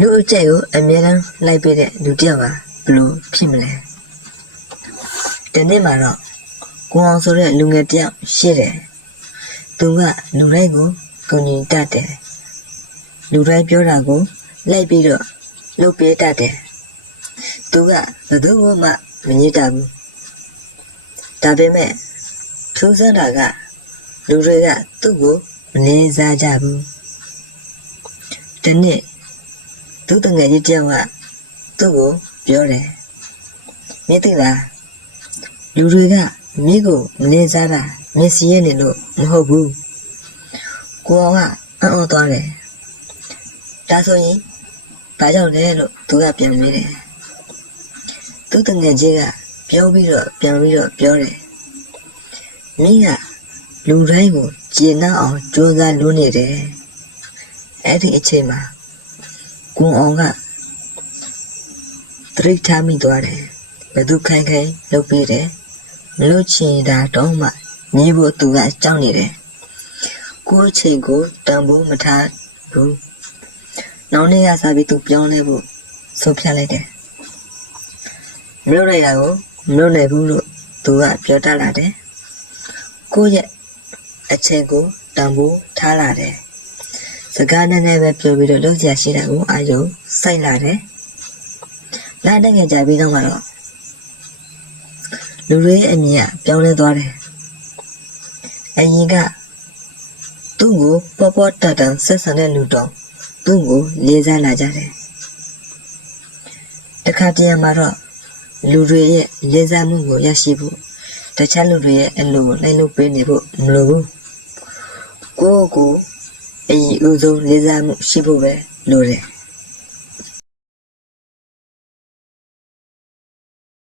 လူအကျက်ကိုအမြဲတမ်းလိုက်ပေးတဲ့လူတစ်ယောက်ကဘယ်လိုဖြစ်မလဲ။ဒီနေ့မှာတော့ကိုအောင်ဆိုတဲ့လူငယ်တစ်ယောက်ရှိတယ်။သူကလူတိုင်းကိုကူညီတတ်တယ်။လူတိုင်းပြောတာကိုလိုက်ပြီးတော့လုပ်ပေးတတ်တယ်။သူကဘယ်သူမှမညစ်တတ်ဘူး။ဒါပေမဲ့ထူးဆန်းတာကလူတွေကသူ့ကိုမလေးစားကြဘူး။ဒီနေ့သူတငယ်ကြီးတယောက်ကသူ့ကိုပြောတယ်။မင်းသိလားလူတွေကမင်းကိုမလေးစားတာမျက်စိရနေလို့မဟုတ်ဘူး။ကိုအောင်ကအံ့ဩသွားတယ်။ဒါဆိုရင်ဘာကြောင့်လဲလို့သူကပြန်မေးတယ်။သူတငယ်ကြီးကပြောပြီးတော့ပြန်ပြီးတော့ပြောတယ်။မင်းကလူတိုင်းကိုကျေနပ်အောင်ကြိုးစားလုပ်နေတယ်။အဲ့ဒီအချိန်မှာကိုအောင်ကသတိထားမိသွားတယ်။ဘယ်သူခိုင်ခိုင်လုပ်ပြီးတယ်မလို့ချင်တာတော့မှညီဖို့သူကကြောက်နေတယ်။ကိုယ့်ချိန်ကိုတန်ဖိုးမထားဘူး။နောက်နေ့ကစားပြီးသူပြောင်းလဲဖို့ဆုံးဖြတ်လိုက်တယ်။မလို့လိုက်တာကိုမလို့နိုင်ဘူးလို့သူကပြောတတ်လာတယ်။ကိုယ့်ရဲ့အချိန်ကိုတန်ဖိုးထားလာတယ်။စကားနဲ့ပဲပြောပြီးတော့လုပ်စရာရှိတာကိုအာယုံစိုက်လာတယ်။နားနဲ့ငယ်ကြပြီးတော့မှတော့လူတွေအမြင်ကပြောင်းလဲသွားတယ်။အရင်ကသူ့ကိုပေါ်ပေါ်တတ်တန်ဆက်ဆံတဲ့လူတော့သူ့ကိုလေးစားလာကြတယ်။တခါတည်းမှာတော့လူတွေရဲ့လေးစားမှုကိုရရှိဖို့တခြားလူတွေရဲ့အလိုကိုလိုက်လုပ်ပေးနေဖို့မလိုဘူး။ကိုယ့်ကိုအရင်ဦးဆုံးလေးစားမှုရှိဖို့ပဲလိုတယ်။